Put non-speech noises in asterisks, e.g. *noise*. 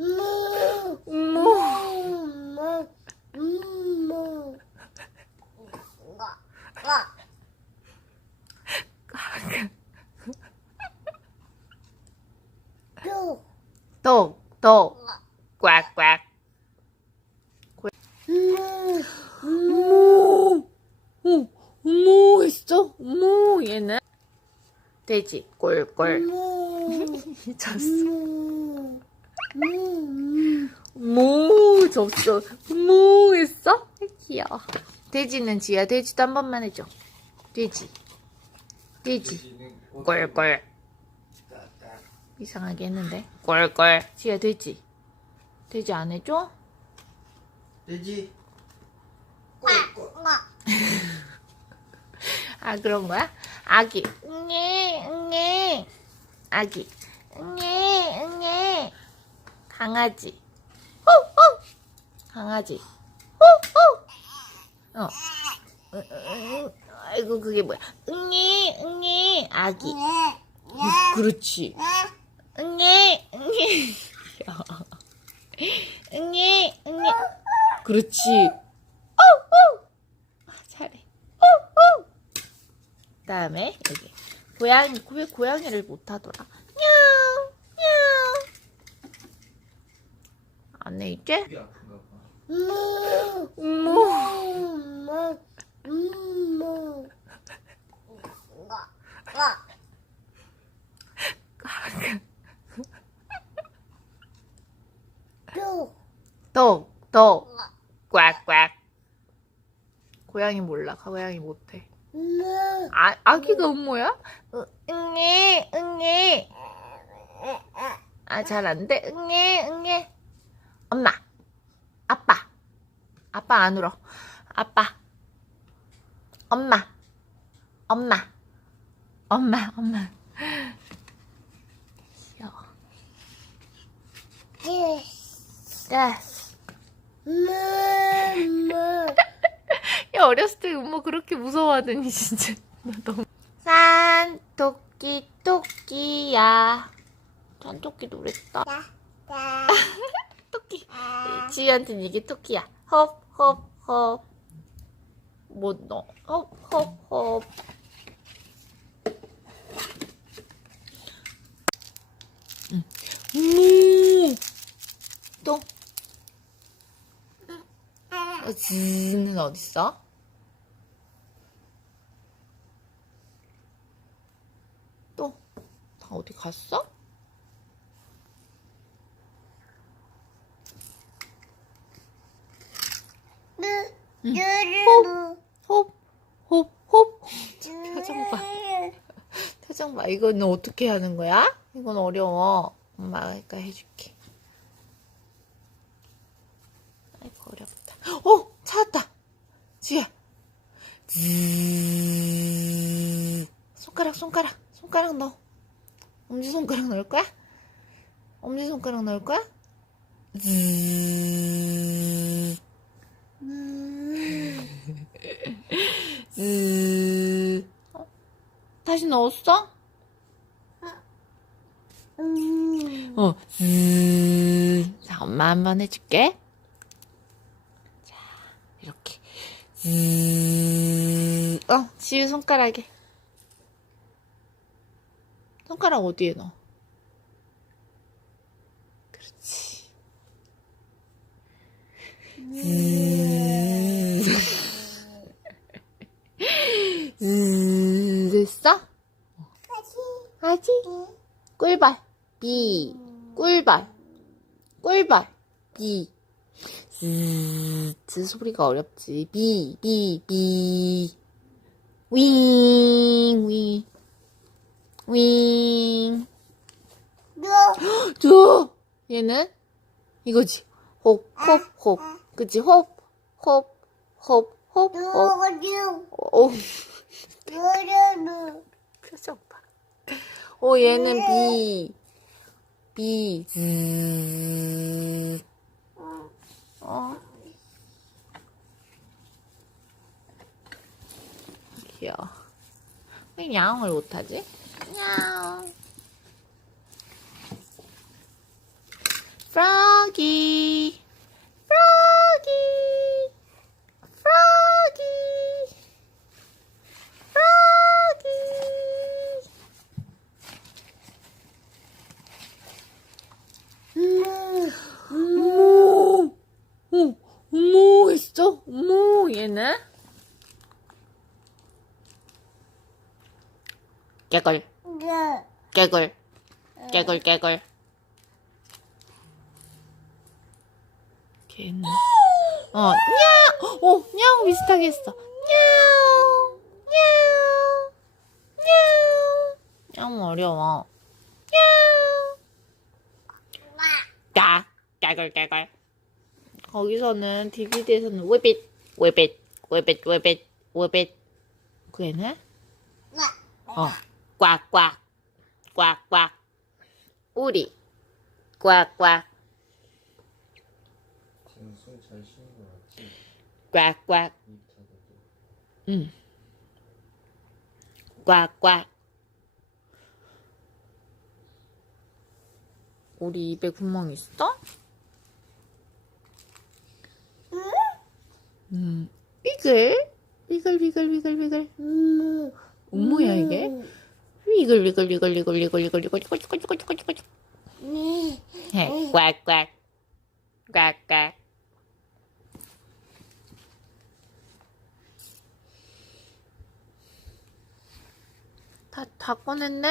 무. 무. 또. 똑, 똑, 꽉꽉. 무. 무, 무, 무 있어? 무, 얘는? 돼지, 꼴꼴. 무. *laughs* 졌어. 무. 무. 무, 졌어. 무 있어? 귀여워. 돼지는 지야, 돼지도 한 번만 해줘. 돼지. 돼지. 꼴꼴. 이상하게 했는데. 꼴꼴. 지야, 돼지. 돼지 안 해줘? 돼지 *laughs* 아 그런 거야? 아기 응애 응애 아기 강아지. 호 호 강아지. 호 호 어 응, 응, 아이고 그게 뭐야. 응애 응애. 아기. 그- 그렇지. 응애 응애. 응애 응애. 그렇지. 잘해. 호호 그다음에 여기 고양이 왜 고양이를 못하더라? 냐우 냐우 무. 무. 또. 또또 꽉꽉 고양이 몰라 고양이 못해 무. 아 아기가 음모야? 으, 응애 응애 아 잘 안 돼 응애 응애 엄마 아빠 아빠 안 울어. 아빠 엄마 엄마 엄마 엄마. 귀여워. 야 어렸을 때 음모 그렇게 무서워하더니 진짜. 나 너무. 산 토끼 토끼야. 산 토끼 노랬다 지희한테는 이게 토끼야 헙 헙헙 못 넣어 헙헙헙 응. 음. 또 어, 즈는 어딨어? 또? 다 어디 갔어? 무. 응. 르르. 홉, 홉, 홉. 표정 봐. *laughs* 표정 봐. 이거는 어떻게 하는 거야? 이건 어려워. 엄마가 해줄게. 아이고, 어렵다. 어! 찾았다! 지야! 즈 손가락, 손가락, 손가락 넣어. 엄지손가락 넣을 거야? 엄지손가락 넣을 거야? 즈 즈 어? 다시 넣었어? 음. 어, 즈. 자, 엄마 한번 해줄게. 자, 이렇게. 즈. 어, 지우 손가락에. 손가락 어디에 넣어? 그렇지. 즈. 즈. 됐어? 아직? 꿀발. 비. 꿀발. 꿀발. 비. 즈, 즈 소리가 어렵지. 비, 비, 비. 윙, 윙. 윙. 요. 저, *gasps* 얘는 이거지. 홉, 홉, 홉. 그치? 홉, 홉, 홉, 홉, 홉. 요거요. 오, 요요요. 표정 봐. 오, 얘는 비. 비. 즈. 어. 귀여워. 왜 야옹을 못하지? 야옹. 프로기 프로기 프로기 프로기 오, 오, 오 했어? 오, 얘는? 깨글, 네. 깨글, 깨글, 깨글. 걔는? 어, 냥! 오, 냥 비슷하게 했어. 냥! 냥 어려워. 냥! 까, 깨글, 깨글. 거기서는 DVD에서는 웨빗, 웨빗, 웨빗, 웨빗, 웨빗. 그 애는? 어, 꽉꽉, 꽉꽉. 우리, 꽉꽉? 꽉꽉. 응. 꽉꽉. 우리 입에 구멍 있어? 음. 이글? 이글, 이글, 이글, 이글. 음. 뭐야, 이게? 이글, 이글, 이글, 이글, 이글, 이글, 이글, 이글, 이글, 이글, 이글, 이글. 네. 해. 꽉꽉. 꽉꽉. 다, 다 꺼냈네?